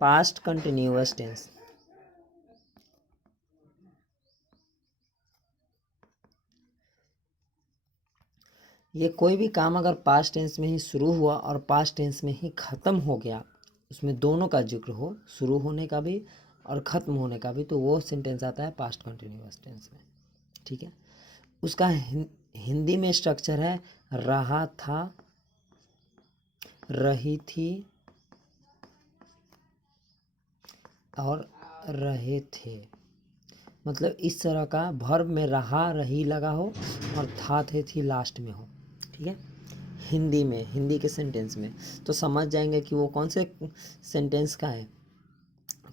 Past continuous tense. ये कोई भी काम अगर पास्ट टेंस में ही शुरू हुआ और पास्ट टेंस में ही ख़त्म हो गया, उसमें दोनों का जिक्र हो, शुरू होने का भी और ख़त्म होने का भी, तो वो सेंटेंस आता है पास्ट कंटिन्यूअस टेंस में। ठीक है, उसका हिंदी में स्ट्रक्चर है रहा था, रही थी और रहे थे। मतलब इस तरह का वर्ब में रहा रही लगा हो और था थे थी लास्ट में हो। ठीक है, हिंदी में, हिंदी के सेंटेंस में, तो समझ जाएंगे कि वो कौन से सेंटेंस का है,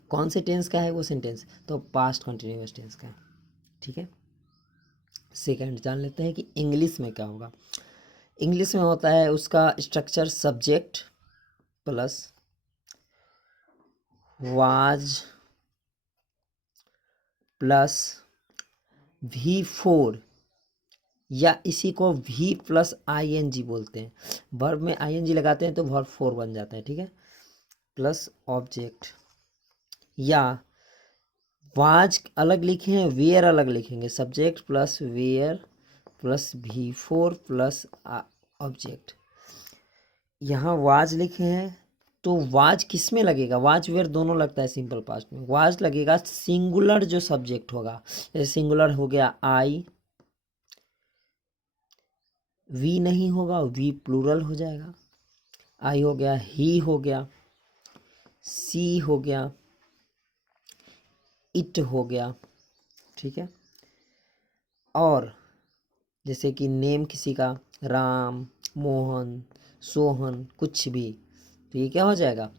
कौन से टेंस का है वो सेंटेंस, तो पास्ट कंटिन्यूअस टेंस का है। ठीक है, सेकंड जान लेते हैं कि इंग्लिश में क्या होगा। इंग्लिश में होता है उसका structure subject plus was plus V4 या इसी को V प्लस ING बोलते हैं। वर्ब में ING लगाते हैं तो वर्ब 4 बन जाता है। ठीक है, प्लस ऑब्जेक्ट, या वाज अलग लिखे हैं, वेयर अलग लिखेंगे, subject plus were plus V4 plus object. यहाँ वाज लिखे हैं तो वाज किस में लगेगा, वाज वेयर दोनों लगता है सिंपल पास्ट में। वाज लगेगा सिंगुलर जो सब्जेक्ट होगा, जैसे सिंगुलर हो गया आई, वी नहीं होगा, वी प्लूरल हो जाएगा। आई हो गया, ही हो गया, सी हो गया, इट हो गया। ठीक है, और जैसे कि नेम किसी का राम, मोहन, सोहन, कुछ भी, तो ये क्या हो जाएगा,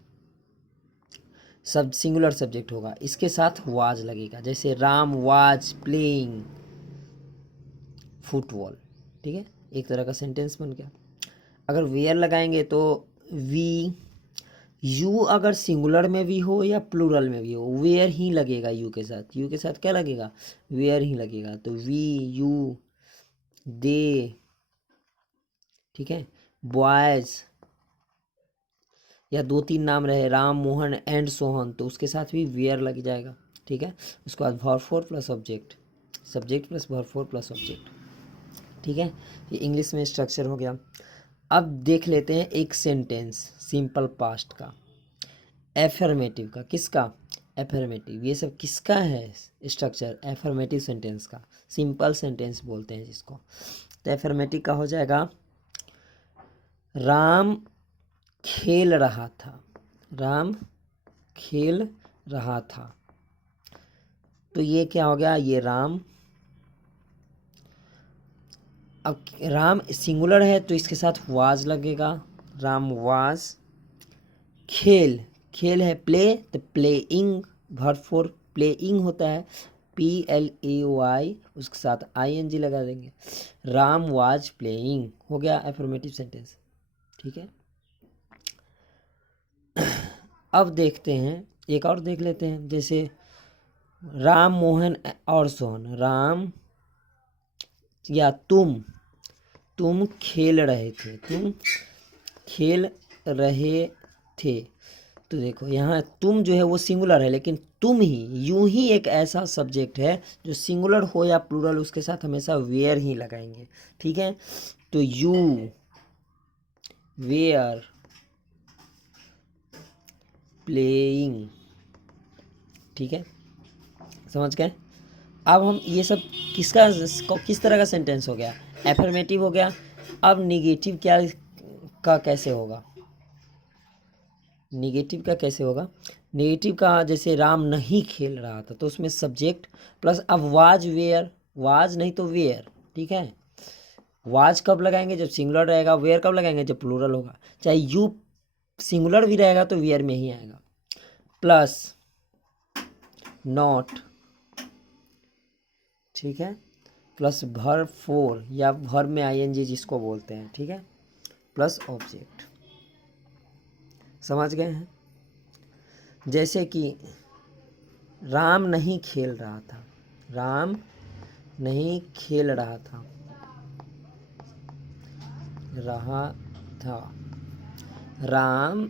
सब सिंगुलर सब्जेक्ट होगा, इसके साथ वाज लगेगा। जैसे राम वाज प्लेइंग फुटबॉल। ठीक है, एक तरह का सेंटेंस बन गया। अगर वेयर लगाएंगे तो वी, यू अगर सिंगुलर में भी हो या प्लूरल में भी हो, वेयर ही लगेगा। यू के साथ, यू के साथ क्या लगेगा, वेयर ही लगेगा। तो वी, यू, दे, ठीक है, बॉयज, या दो तीन नाम रहे राम, मोहन एंड सोहन, तो उसके साथ भी वेयर लग जाएगा। ठीक है, उसके बाद verb 4 plus object, subject plus verb 4 plus object. ठीक है, ये इंग्लिश में स्ट्रक्चर हो गया। अब देख लेते हैं एक सेंटेंस सिंपल पास्ट का, एफर्मेटिव का। किसका, एफर्मेटिव। ये सब किसका है स्ट्रक्चर, एफर्मेटिव सेंटेंस का, सिंपल सेंटेंस बोलते हैं जिसको। तो एफर्मेटिव का हो जाएगा राम खेल रहा था, राम खेल रहा था। तो ये क्या हो गया, ये राम, अब राम सिंगुलर है तो इसके साथ वाज लगेगा, राम वाज, खेल, खेल है प्ले, तो प्लेइंग, वर्ब 4 प्लेइंग होता है, PLAY, उसके साथ ING लगा देंगे, राम वाज प्लेइंग, हो गया एफर्मेटिव सेंटेंस। ठीक है, अब देखते हैं, एक और देख लेते हैं, जैसे राम, मोहन और सोहन, राम या तुम खेल रहे थे, तुम खेल रहे थे। तो देखो यहाँ तुम जो है वो सिंगुलर है, लेकिन तुम ही, यूं ही एक ऐसा सब्जेक्ट है जो सिंगुलर हो या प्लूरल उसके साथ हमेशा वेयर ही लगाएंगे। ठीक है, तो यू वेयर प्लेइंग। ठीक है, समझ गए। अब हम ये सब किसका, किस तरह का सेंटेंस हो गया, एफर्मेटिव हो गया। अब निगेटिव क्या का कैसे होगा, निगेटिव का कैसे होगा, नेगेटिव का जैसे राम नहीं खेल रहा था, तो उसमें सब्जेक्ट प्लस, अब वाज वेयर, वाज नहीं तो वेयर। ठीक है, वाज कब लगाएंगे, जब सिंगुलर रहेगा, वेयर कब लगाएंगे, जब प्लूरल होगा। चाहे यू सिंगुलर भी रहेगा तो वेयर में ही आएगा, प्लस नॉट। ठीक है, प्लस वर्ब 4 या वर्ब में ING जिसको बोलते हैं। ठीक है, प्लस ऑब्जेक्ट। समझ गए हैं। जैसे कि राम नहीं खेल रहा था, राम नहीं खेल रहा था, रहा था, राम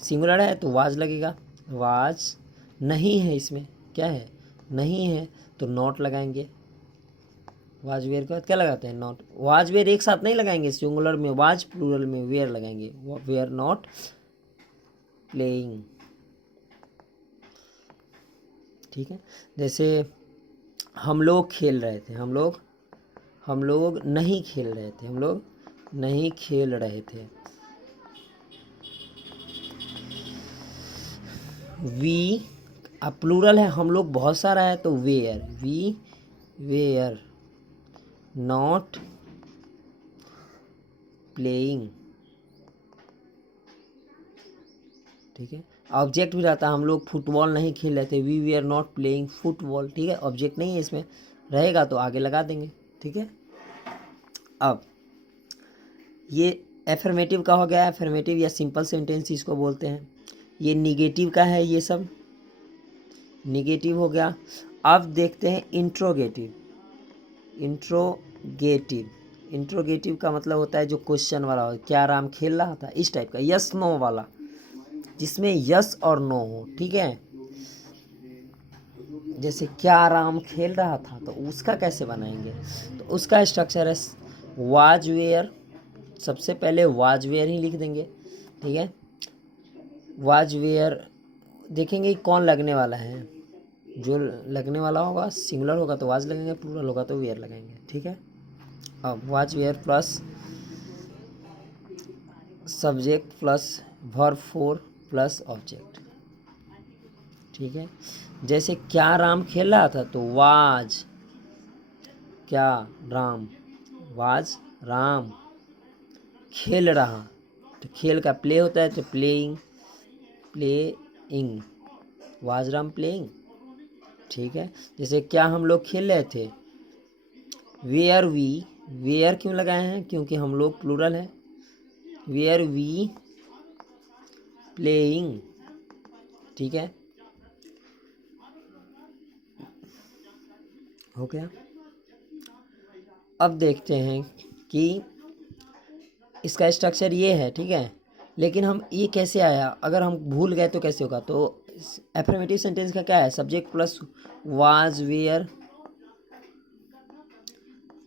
सिंगुलर है तो वाज लगेगा, वाज नहीं है, इसमें क्या है, नहीं है तो नॉट लगाएंगे। वाज वेयर के बाद क्या लगाते हैं, नॉट। वाज वेयर एक साथ नहीं लगाएंगे, सिंगुलर में वाज, प्लूरल में वेयर लगाएंगे, वेयर नॉट प्लेइंग। ठीक है, जैसे हम लोग खेल रहे थे, हम लोग नहीं खेल रहे थे, हम लोग नहीं खेल रहे थे। वी, अब प्लूरल है, हम लोग बहुत सारा है तो were, we were not playing. ठीक है, ऑब्जेक्ट भी रहता है, हम लोग फुटबॉल नहीं खेल रहे थे, we were not playing football. ठीक है, ऑब्जेक्ट नहीं है इसमें, रहेगा तो आगे लगा देंगे। ठीक है, अब ये एफर्मेटिव का हो गया, एफर्मेटिव या सिंपल सेंटेंस इसको बोलते हैं। ये निगेटिव का है, ये सब निगेटिव हो गया। अब देखते हैं इंट्रोगेटिव। इंट्रोगेटिव का मतलब होता है जो क्वेश्चन वाला हो, क्या राम खेल रहा था, इस टाइप का, यस नो वाला, जिसमें यस और नो हो। ठीक है, जैसे क्या राम खेल रहा था, तो उसका कैसे बनाएंगे, तो उसका स्ट्रक्चर है वाज वेयर, सबसे पहले वाज वेयर ही लिख देंगे। ठीक है, वाज वेयर देखेंगे कौन लगने वाला है, जो लगने वाला होगा सिंगुलर होगा तो वाज लगेंगे, प्लूरल होगा तो वेयर लगाएंगे। ठीक है, अब was were plus subject plus verb four plus object. ठीक है, जैसे क्या राम खेल रहा था तो वाज क्या राम, वाज राम खेल रहा, तो खेल का प्ले होता है तो प्लेइंग वाज राम प्लेइंग। ठीक है, जैसे क्या हम लोग खेल रहे थे, वेयर वी, वेयर क्यों लगाए हैं, क्योंकि हम लोग प्लूरल है, वेयर वी प्लेइंग। ठीक है, हो गया। अब देखते हैं कि इसका स्ट्रक्चर ये है। ठीक है, लेकिन हम ये कैसे आया, अगर हम भूल गए तो कैसे होगा, तो एफर्मेटिव सेंटेंस का क्या है, subject plus was were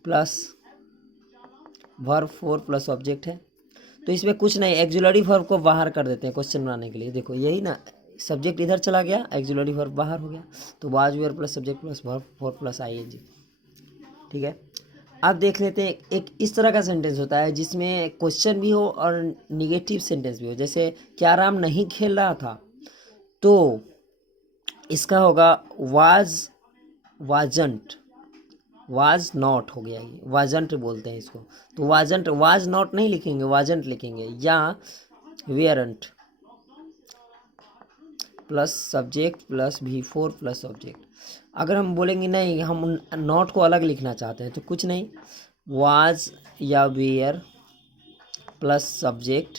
plus verb four plus object है। तो इसमें कुछ नहीं, एक्जुलरी वर्ब को बाहर कर देते हैं क्वेश्चन बनाने के लिए। देखो यही ना, सब्जेक्ट इधर चला गया, एक्जुलरी वर्ब बाहर हो गया, तो was were plus subject plus verb four plus ING. ठीक है, अब देख लेते हैं एक इस तरह का सेंटेंस होता है जिसमें क्वेश्चन भी हो और निगेटिव सेंटेंस भी हो। जैसे क्या राम नहीं खेल रहा था, तो इसका होगा वाजंट, वाज नॉट हो गया, ये वाजंट बोलते हैं इसको, तो वाजंट, वाज नॉट नहीं लिखेंगे, वाजंट लिखेंगे, या वेयरंट प्लस सब्जेक्ट प्लस भी फोर प्लस ऑब्जेक्ट। अगर हम बोलेंगे नहीं हम नॉट को अलग लिखना चाहते हैं तो कुछ नहीं, वाज या were plus subject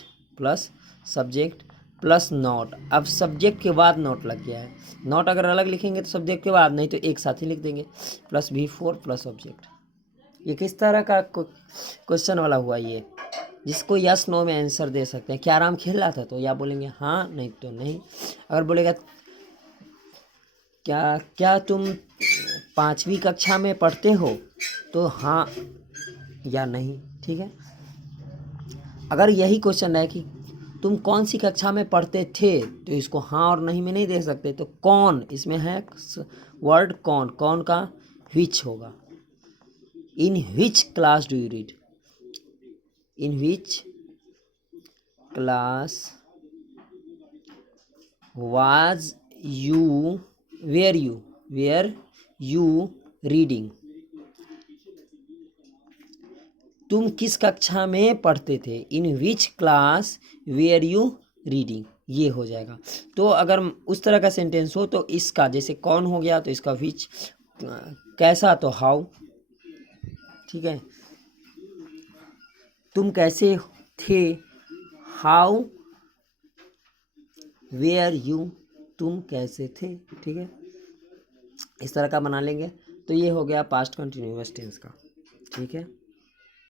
plus not. अब सब्जेक्ट के बाद नॉट लग गया है, नॉट अगर अलग लिखेंगे तो सब्जेक्ट के बाद, नहीं तो एक साथ ही लिख देंगे, प्लस भी फोर प्लस ऑब्जेक्ट। ये किस तरह का क्वेश्चन वाला हुआ, ये जिसको यस नो में आंसर दे सकते हैं। क्या राम खेल रहा था, तो या बोलेंगे हाँ, नहीं तो नहीं। अगर बोलेगा क्या क्या तुम 5वीं कक्षा में पढ़ते हो, तो हाँ या नहीं। ठीक है, अगर यही क्वेश्चन है कि तुम कौन सी कक्षा में पढ़ते थे, तो इसको हाँ और नहीं में नहीं दे सकते, तो कौन इसमें है वर्ड, कौन का विच होगा, in which class do you read, in which class was you, were you reading, तुम किस कक्षा में पढ़ते थे, in which class were you reading, ये हो जाएगा। तो अगर उस तरह का सेंटेंस हो तो इसका जैसे कौन हो गया तो इसका विच, कैसा तो हाउ। ठीक है, तुम कैसे थे, हाउ वेयर यू, तुम कैसे थे। ठीक है, इस तरह का बना लेंगे, तो ये हो गया पास्ट कंटिन्यूअस टेंस का। ठीक है।